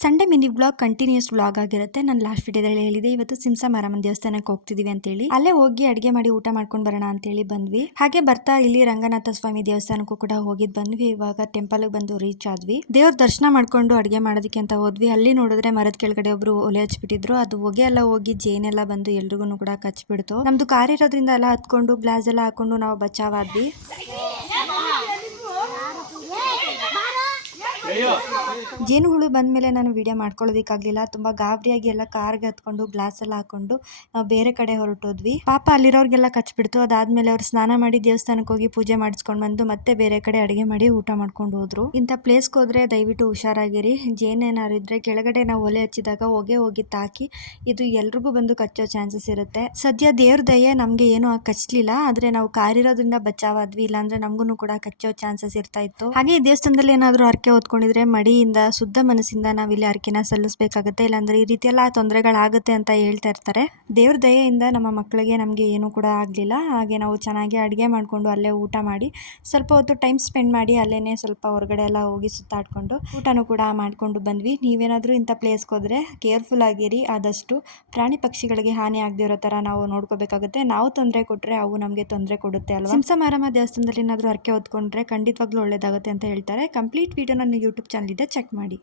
Sunday mini vlog continues vlog ಆಗಿರುತ್ತೆ. ನಾನು last ವಿಡಿಯೋದಲ್ಲಿ ಹೇಳಿದೆ ಇವತ್ತು ಸಿಂಸ ಮಾರಮ್ಮನ ದೇವಸ್ಥಾನಕ್ಕೆ ಹೋಗ್ತಿದೀವಿ ಅಂತ ಹೇಳಿ. ಅಲ್ಲೇ ಹೋಗಿ ಅಡಿಗೆ ಮಾಡಿ ಊಟ ಮಾಡ್ಕೊಂಡು ಬರೋಣ ಅಂತ ಹೇಳಿ ಬಂದ್ವಿ. ಹಾಗೆ ಬರ್ತಾ ಇಲ್ಲಿ ರಂಗನಾಥ ಸ್ವಾಮಿ ದೇವಸ್ಥಾನಕ್ಕೂ ಕೂಡ ಹೋಗಿದ್ ಬಂದ್ವಿ. ಇವಾಗ ಟೆಂಪಲ್ ಬಂದು ರೀಚ್ ಆದ್ವಿ. ದೇವ್ರ ದರ್ಶನ ಮಾಡ್ಕೊಂಡು ಅಡಿಗೆ ಮಾಡೋದಕ್ಕೆ ಅಂತ ಹೋದ್ವಿ. ಅಲ್ಲಿ ನೋಡಿದ್ರೆ ಮರದ ಕೆಳಗಡೆ ಒಬ್ರು ಒಲೆ ಹಚ್ಬಿಟ್ಟಿದ್ರು. ಅದು ಹೊಗೆ ಎಲ್ಲ ಹೋಗಿ ಜೇನೆಲ್ಲ ಬಂದು ಎಲ್ರಿಗೂ ಕೂಡ ಕಚ್ಬಿಡ್ತು. ನಮ್ದು ಕಾರ್ ಇರೋದ್ರಿಂದ ಎಲ್ಲ ಹತ್ಕೊಂಡು ಗ್ಲಾಸ್ ಎಲ್ಲ ಹಾಕೊಂಡು ನಾವು ಬಚಾವಾದ್ವಿ. ಜೇನು ಹುಳು ಬಂದಮೇಲೆ ನಾನು ವಿಡಿಯೋ ಮಾಡ್ಕೊಳ್ಳೋದಕ್ಕಾಗಲಿಲ್ಲ. ತುಂಬ ಗಾಬರಿಯಾಗಿ ಎಲ್ಲ ಕಾರ್ಗೆ ಹತ್ಕೊಂಡು ಗ್ಲಾಸ್ ಎಲ್ಲ ಹಾಕೊಂಡು ನಾವು ಬೇರೆ ಕಡೆ ಹೊರಟೋದ್ವಿ. ಪಾಪ ಅಲ್ಲಿರೋರಿಗೆಲ್ಲ ಕಚ್ಬಿಡ್ತು. ಅದಾದ್ಮೇಲೆ ಅವ್ರು ಸ್ನಾನ ಮಾಡಿ ದೇವಸ್ಥಾನಕ್ಕೆ ಹೋಗಿ ಪೂಜೆ ಮಾಡಿಸ್ಕೊಂಡು ಬಂದು ಮತ್ತೆ ಬೇರೆ ಕಡೆ ಅಡುಗೆ ಮಾಡಿ ಊಟ ಮಾಡ್ಕೊಂಡು ಹೋದ್ರು. ಇಂಥ ಪ್ಲೇಸ್ಗೆ ಹೋದ್ರೆ ದಯವಿಟ್ಟು ಹುಷಾರಾಗಿರಿ. ಜೇನೇನಾರು ಇದ್ರೆ ಕೆಳಗಡೆ ನಾವು ಒಲೆ ಹಚ್ಚಿದಾಗ ಹೊಗೆ ಹೋಗಿ ತಾಕಿ ಇದು ಎಲ್ರಿಗೂ ಬಂದು ಕಚ್ಚೋ ಚಾನ್ಸಸ್ ಇರುತ್ತೆ. ಸದ್ಯ ದೇವ್ರ ದಯೆ ನಮಗೆ ಏನೂ ಕಚ್ಚಲಿಲ್ಲ. ಆದರೆ ನಾವು ಕಾರಿರೋದ್ರಿಂದ ಬಚಾವಾದ್ವಿ. ಇಲ್ಲಾಂದ್ರೆ ನಮಗೂ ಕೂಡ ಕಚ್ಚೋ ಚಾನ್ಸಸ್ ಇರ್ತಾ ಇತ್ತು. ಹಾಗೆ ಈ ದೇವಸ್ಥಾನದಲ್ಲಿ ಏನಾದರೂ ಹರಕೆ ಹೊತ್ಕೊಂಡಿದ್ರೆ ಮಡಿಯಿಂದ ಶುದ್ಧ ಮನಸ್ಸಿಂದ ನಾವು ಇಲ್ಲಿ ಹರಕೆನ ಸಲ್ಲಿಸಬೇಕಾಗುತ್ತೆ. ಇಲ್ಲಾಂದ್ರೆ ಈ ರೀತಿ ಎಲ್ಲ ತೊಂದರೆಗಳಾಗುತ್ತೆ ಅಂತ ಹೇಳ್ತಾ ಇರ್ತಾರೆ. ದೇವ್ರ ದಯೆಯಿಂದ ನಮ್ಮ ಮಕ್ಕಳಿಗೆ ನಮಗೆ ಏನೂ ಕೂಡ ಆಗಲಿಲ್ಲ. ಹಾಗೆ ನಾವು ಚೆನ್ನಾಗಿ ಅಡುಗೆ ಮಾಡಿಕೊಂಡು ಅಲ್ಲೇ ಊಟ ಮಾಡಿ ಸ್ವಲ್ಪ ಹೊತ್ತು ಟೈಮ್ ಸ್ಪೆಂಡ್ ಮಾಡಿ ಅಲ್ಲೇನೆ ಸ್ವಲ್ಪ ಹೊರಗಡೆ ಎಲ್ಲ ಹೋಗಿ ಸುತ್ತಾಡ್ಕೊಂಡು ಊಟನೂ ಕೂಡ ಮಾಡ್ಕೊಂಡು ಬಂದ್ವಿ. ನೀವೇನಾದರೂ ಇಂಥ ಪ್ಲೇಸ್ಗೆ ಹೋದರೆ ಕೇರ್ಫುಲ್ ಆಗಿರಿ. ಆದಷ್ಟು ಪ್ರಾಣಿ ಪಕ್ಷಿಗಳಿಗೆ ಹಾನಿ ಆಗದೆ ಇರೋ ಥರ ನಾವು ನೋಡ್ಕೋಬೇಕಾಗುತ್ತೆ. ನಾವು ತೊಂದರೆ ಕೊಟ್ಟರೆ ಅವು ನಮಗೆ ತೊಂದರೆ ಕೊಡುತ್ತೆ ಅಲ್ವಾ. ಸಿಂಸ ಮಾರಮ್ಮ ದೇವಸ್ಥಾನದಲ್ಲಿ ಏನಾದರೂ ಹರಕೆ ಹೊತ್ಕೊಂಡ್ರೆ ಖಂಡಿತವಾಗ್ಲೂ ಒಳ್ಳೇದಾಗುತ್ತೆ ಅಂತ ಹೇಳ್ತಾರೆ. ಕಂಪ್ಲೀಟ್ ವಿಡಿಯೋ ನನ್ನ ಯೂಟ್ಯೂಬ್ ಚಾನಲ್ ಇದೆ, ಚೆಕ್ ಮಾಡಿ.